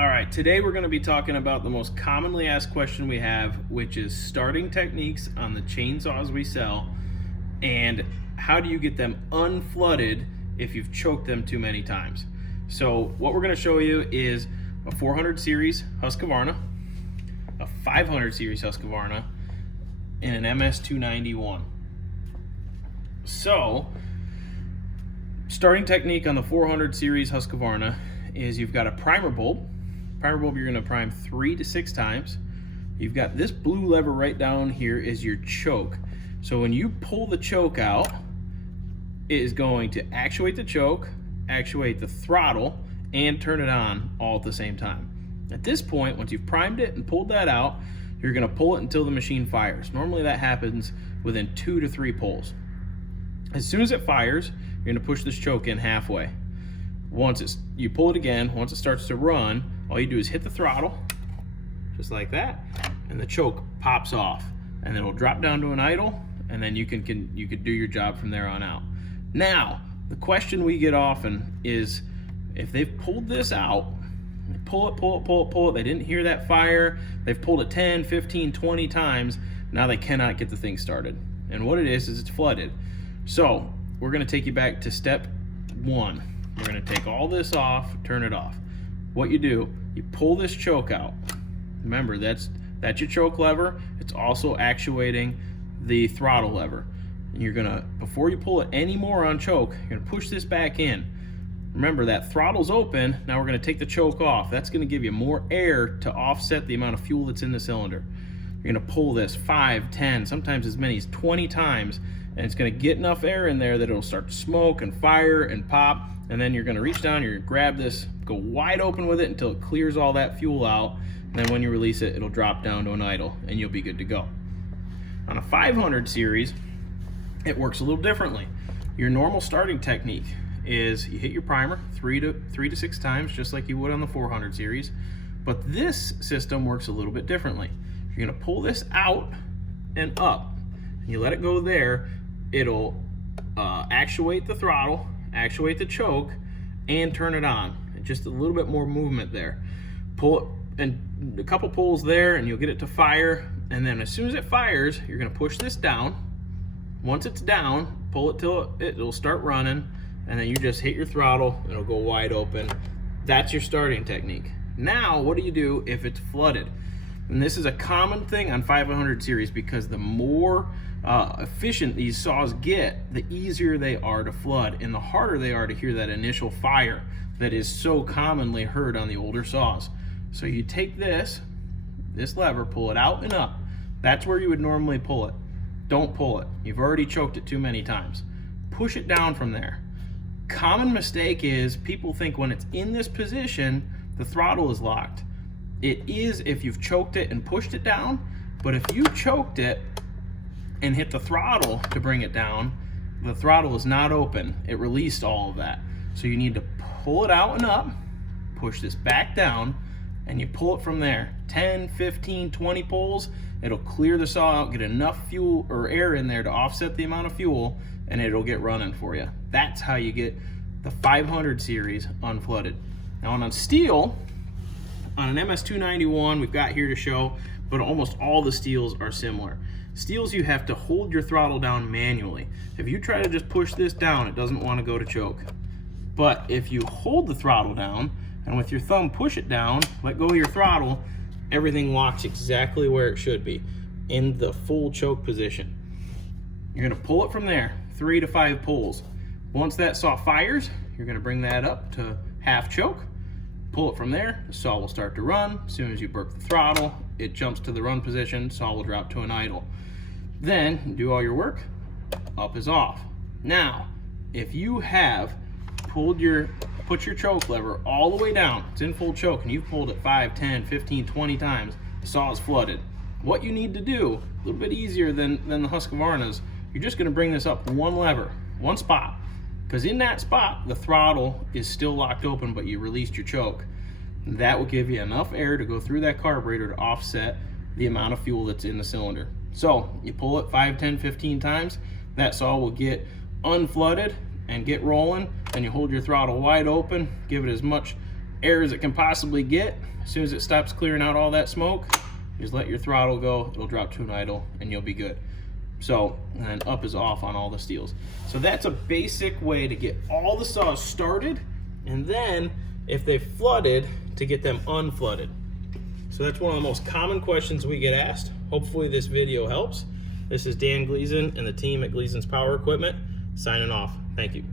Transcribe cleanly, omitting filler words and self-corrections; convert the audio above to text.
All right, today we're going to be talking about the most commonly asked question we have, which is starting techniques on the chainsaws we sell, and how do you get them unflooded if you've choked them too many times. So what we're going to show you is a 400 series Husqvarna, a 500 series Husqvarna, and an MS291. So starting technique on the 400 series Husqvarna is you've got a primer bulb. Primer bulb you're going to prime 3 to 6 times. You've got this blue lever right down here is your choke. So when you pull the choke out, it is going to actuate the choke, actuate the throttle, and turn it on all at the same time. At this point, once you've primed it and pulled that out, you're going to pull it until the machine fires. Normally that happens within 2 to 3 pulls. As soon as it fires, you're going to push this choke in halfway. You pull it again, once it starts to run, all you do is hit the throttle, just like that, and the choke pops off, and then it'll drop down to an idle, and then you can do your job from there on out. Now, the question we get often is, if they've pulled this out, they pull it, they didn't hear that fire, they've pulled it 10, 15, 20 times, now they cannot get the thing started. And what it is it's flooded. So, we're gonna take you back to step 1. We're gonna take all this off, turn it off. What you do, you pull this choke out. Remember, that's your choke lever. It's also actuating the throttle lever. And you're gonna, before you pull it any more on choke, you're gonna push this back in. Remember, that throttle's open. Now we're gonna take the choke off. That's gonna give you more air to offset the amount of fuel that's in the cylinder. You're gonna pull this 5, 10, sometimes as many as 20 times, and it's gonna get enough air in there that it'll start to smoke and fire and pop. And then you're gonna reach down, you're gonna grab this, go wide open with it until it clears all that fuel out. And then when you release it, it'll drop down to an idle and you'll be good to go. On a 500 series, it works a little differently. Your normal starting technique is you hit your primer 3 to 6 times, just like you would on the 400 series. But this system works a little bit differently. You're gonna pull this out and up. And you let it go there, it'll actuate the throttle, actuate the choke, and turn it on. Just a little bit more movement there. Pull it, and a couple pulls there, and you'll get it to fire. And then as soon as it fires, you're gonna push this down. Once it's down, pull it till it'll start running, and then you just hit your throttle, it'll go wide open. That's your starting technique. Now, what do you do if it's flooded? And this is a common thing on 500 series because the more efficient these saws get, the easier they are to flood and the harder they are to hear that initial fire that is so commonly heard on the older saws. So you take this lever, pull it out and up. That's where you would normally pull it. Don't pull it. You've already choked it too many times. Push it down from there. Common mistake is people think when it's in this position, the throttle is locked. It is if you've choked it and pushed it down, but if you choked it and hit the throttle to bring it down, the throttle is not open. It released all of that. So you need to pull it out and up, push this back down, and you pull it from there. 10, 15, 20 pulls, it'll clear the saw out, get enough fuel or air in there to offset the amount of fuel, and it'll get running for you. That's how you get the 500 series unflooded. Now on steel, on an MS291 we've got here to show, but almost all the steels are similar. Steels, you have to hold your throttle down manually. If you try to just push this down, it doesn't want to go to choke. But if you hold the throttle down and with your thumb push it down, let go of your throttle, everything locks exactly where it should be, in the full choke position. You're going to pull it from there, 3 to 5 pulls. Once that saw fires, you're going to bring that up to half choke. Pull it from there, the saw will start to run. As soon as you burp the throttle, it jumps to the run position, saw will drop to an idle. Then, do all your work, up is off. Now, if you have put your choke lever all the way down, it's in full choke, and you've pulled it 5, 10, 15, 20 times, the saw is flooded. What you need to do, a little bit easier than the Husqvarnas, you're just gonna bring this up one lever, one spot. Because in that spot, the throttle is still locked open, but you released your choke. That will give you enough air to go through that carburetor to offset the amount of fuel that's in the cylinder. So you pull it 5, 10, 15 times, that saw will get unflooded and get rolling, and you hold your throttle wide open, give it as much air as it can possibly get. As soon as it stops clearing out all that smoke, just let your throttle go, it'll drop to an idle, and you'll be good. So, and then up is off on all the steels. So that's a basic way to get all the saws started, and then if they flooded, to get them unflooded. So that's one of the most common questions we get asked. Hopefully this video helps. This is Dan Gleason and the team at Gleason's Power Equipment signing off. Thank you.